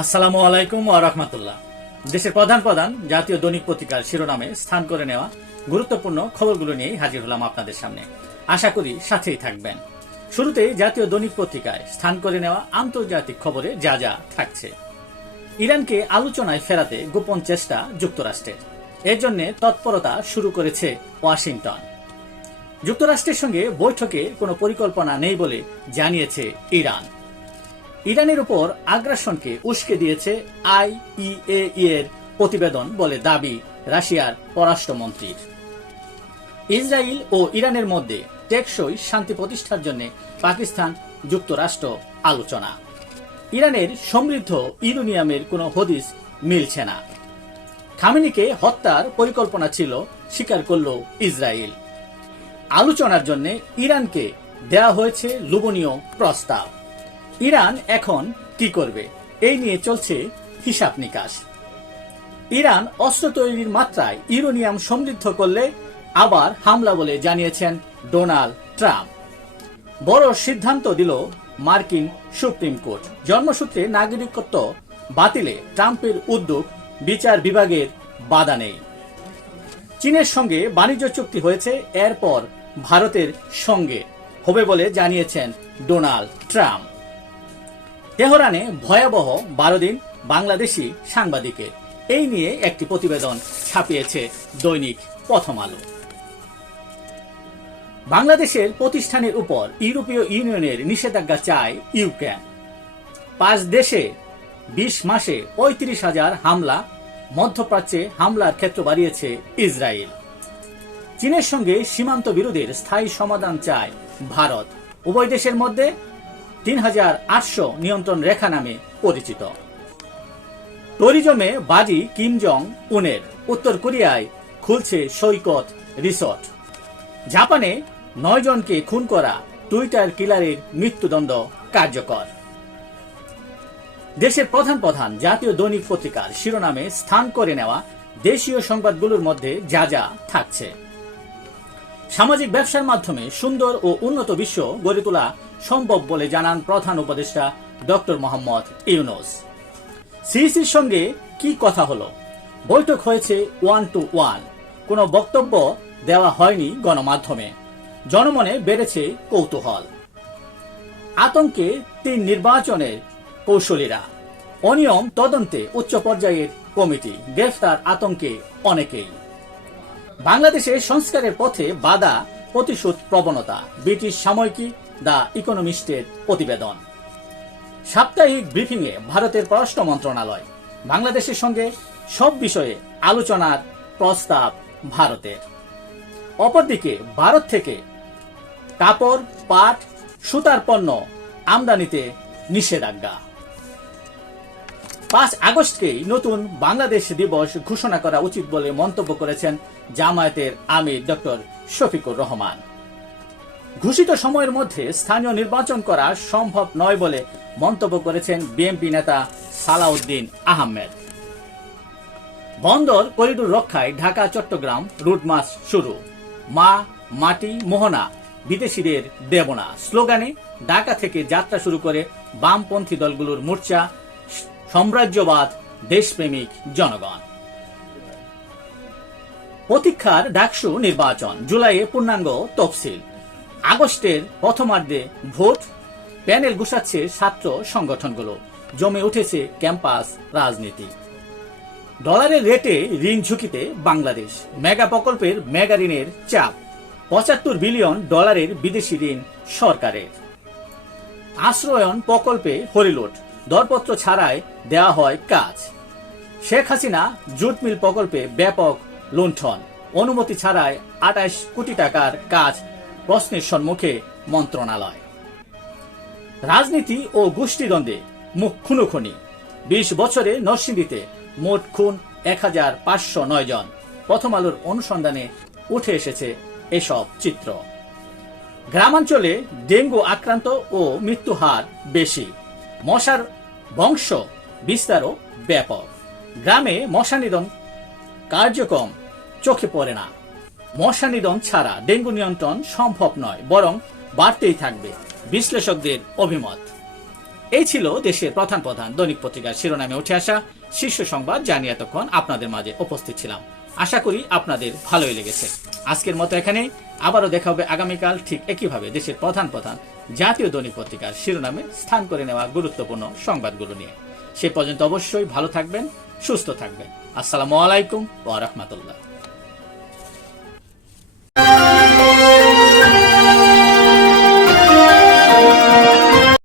আসসালামু আলাইকুম ওয়া রাহমাতুল্লাহ। দেশের প্রধান প্রধান জাতীয় দৈনিক পত্রিকার শিরোনামে স্থান করে নেওয়া গুরুত্বপূর্ণ খবরগুলো নিয়েই হাজির হলাম আপনাদের সামনে। আশা করি সাথেই থাকবেন। শুরুতেই জাতীয় দৈনিক পত্রিকায় স্থান করে নেওয়া আন্তর্জাতিক খবরে যা যা থাকছে। ইরানকে আলোচনায় ফেরাতে গোপন চেষ্টা যুক্তরাষ্ট্রের। এর জন্য তৎপরতা শুরু করেছে ওয়াশিংটন। যুক্তরাষ্ট্রের সঙ্গে বৈঠকে কোনো পরিকল্পনা নেই বলে জানিয়েছে ইরান। ইরানের উপর আগ্রাসনকে উস্কে দিয়েছে আইইএ এর প্রতিবেদন বলে দাবি রাশিয়ার পররাষ্ট্রমন্ত্রীর ইসরায়েল ও ইরানের মধ্যে টেকসই শান্তি প্রতিষ্ঠার জন্য পাকিস্তান যুক্তরাষ্ট্র আলোচনা। ইরানের সমৃদ্ধ ইউরেনিয়ামের কোনো হদিস মিলছে না। খামিনিকে হত্যার পরিকল্পনা ছিল স্বীকার করল ইসরায়েল। আলোচনার জন্য ইরানকে দেয়া হয়েছে লোভনীয় প্রস্তাব। ইরান এখন কি করবে? এই নিয়ে চলছে হিসাব নিকাশ। ইরান অস্ত্র তৈরির মাত্রায় ইউরেনিয়াম সমৃদ্ধ করলে আবার হামলা বলে জানিয়েছেন ডোনাল্ড ট্রাম্প। বড় সিদ্ধান্ত দিল মার্কিন সুপ্রিম কোর্ট। জন্মসূত্রে নাগরিকত্ব বাতিলে ট্রাম্পের উদ্যোগ বিচার বিভাগের বাধা নেই। চীনের সঙ্গে বাণিজ্য চুক্তি হয়েছে, এরপর ভারতের সঙ্গে। হবে বলে জানিয়েছেন ডোনাল্ড ট্রাম্প। তেহরানে ভয়াবহ বারো দিন বাংলাদেশি সাংবাদিকের এই নিয়ে একটি প্রতিবেদন ছাপিয়েছে দৈনিক প্রথম আলো। বাংলাদেশের প্রতিষ্ঠানের উপর ইউরোপীয় ইউনিয়নের নিষেধাজ্ঞা চায় ইউক্রেন। পাঁচ দেশে বিশ মাসে পঁয়ত্রিশ হাজার হামলা, মধ্যপ্রাচ্যে হামলার ক্ষেত্র বাড়িয়েছে ইসরায়েল। চীনের সঙ্গে সীমান্ত বিরোধের স্থায়ী সমাধান চায় ভারত। উভয় দেশের মধ্যে তিন হাজার আটশো নিয়ন্ত্রণ রেখা নামে পরিচিত। ট্যুরিজমে বাজি কিম জং উনের। উত্তর কোরিয়ায় খুলছে সৈকত রিসর্ট। জাপানে নয় জনকে খুন করা টুইটার কিলারের মৃত্যুদণ্ড কার্যকর। দেশের প্রধান প্রধান জাতীয় দৈনিক পত্রিকার শিরোনামে স্থান করে নেওয়া দেশীয় সংবাদগুলোর মধ্যে যা যা থাকছে। সামাজিক ব্যবসার মাধ্যমে সুন্দর ও উন্নত বিশ্ব গড়ে তোলা সম্ভব বলে জানান প্রধান উপদেষ্টা ডক্টর মোহাম্মদ ইউনুস। সিইসির সঙ্গে কি কথা হলো? বৈঠক হয়েছে ওয়ান টু ওয়ান কোনো বক্তব্য দেওয়া হয়নি গণমাধ্যমে। জনমনে বেড়েছে কৌতূহল। আতঙ্কে তিন নির্বাচনের কৌশলীরা। অনিয়ম তদন্তে উচ্চ পর্যায়ের কমিটি। গ্রেফতার আতঙ্কে অনেকেই। বাংলাদেশে সংস্কারের পথে বাধা প্রতিশোধ প্রবণতা, ব্রিটিশ সাময়িকী দ্য ইকোনমিস্টের প্রতিবেদন। সাপ্তাহিক ব্রিফিংয়ে ভারতের পররাষ্ট্র মন্ত্রণালয়, বাংলাদেশের সঙ্গে সব বিষয়ে আলোচনার প্রস্তাব ভারতের। অপরদিকে ভারত থেকে কাপড়, পাট, সুতার পণ্য আমদানিতে নিষেধাজ্ঞা। পাঁচ আগস্টকেই নতুন বাংলাদেশ দিবস ঘোষণা করা উচিত বলে মন্তব্য করেছেন জামায়াতের আমির ডক্টর শফিকুর রহমান। ঘোষিত সময়ের মধ্যে স্থানীয় নির্বাচন করা সম্ভব নয় বলে মন্তব্য করেছেন বিএনপি নেতা সালাউদ্দিন আহমেদ। বন্দর করিডোর রক্ষায় ঢাকা চট্টগ্রাম রুট মাস শুরু। মা, মাটি, মোহনা, বিদেশিদের দেবনা। স্লোগানে, ঢাকা থেকে যাত্রা শুরু করে বামপন্থী দলগুলোর মোর্চা সাম্রাজ্যবাদ, দেশপ্রেমিক, জনগণ। প্রতীক্ষার ডাকসু নির্বাচন, জুলাইয়ে পূর্ণাঙ্গ তফসিল। আগস্টের প্রথমার্ধে ভোট, প্যানেল গুছাচ্ছে ছাত্র সংগঠনগুলো। জমে উঠেছে ক্যাম্পাস রাজনীতি। ডলারের রেটে ঋণ ঝুঁকিতে বাংলাদেশ। মেগা প্রকল্পের মেগা ঋণের চাপ। পঁচাত্তর বিলিয়ন ডলারের বিদেশি ঋণ সরকারের। আশ্রয়ন প্রকল্পে হরিলোট। দরপত্র ছাড়াই দেওয়া হয় কাজ। শেখ হাসিনা জুট মিল প্রকল্পে ব্যাপক লুণ্ঠন। অনুমতি ছাড়াই আঠাশ কোটি টাকার কাজ প্রশ্নের সম্মুখে মন্ত্রণালয়। রাজনীতি ও গোষ্ঠীদ্বন্দ্বে মুখ খুনোখুনি। বিশ বছরে নরসিংদীতে মোট খুন এক হাজার পাঁচশো নয় জন। প্রথম আলোর অনুসন্ধানে উঠে এসেছে এসব চিত্র। গ্রামাঞ্চলে ডেঙ্গু আক্রান্ত ও মৃত্যু হার বেশি। মশার বংশ বিস্তারও ব্যাপক। গ্রামে মশা নিধন কার্যক্রম চোখে পড়ে না। মশা নিধন ছাড়া ডেঙ্গু নিয়ন্ত্রণ সম্ভব নয়, বরং বাড়তেই থাকবে, বিশ্লেষকদের অভিমত। এই ছিল দেশের প্রধান প্রধান দৈনিক পত্রিকার শিরোনামে উঠে আসা শীর্ষ সংবাদ। জানিয়ে তখন আপনাদের মাঝে উপস্থিত ছিলাম। আশা করি আপনাদের ভালোই লেগেছে। আজকের মতো এখানেই আবারও দেখা হবে আগামীকাল ঠিক একইভাবে দেশের প্রধান প্রধান জাতীয় দৈনিক পত্রিকার শিরোনামে স্থান করে নেওয়া গুরুত্বপূর্ণ সংবাদগুলো নিয়ে। সে পর্যন্ত অবশ্যই ভালো থাকবেন, সুস্থ থাকবেন। আসসালামু আলাইকুম ওয়া রাহমাতুল্লাহ।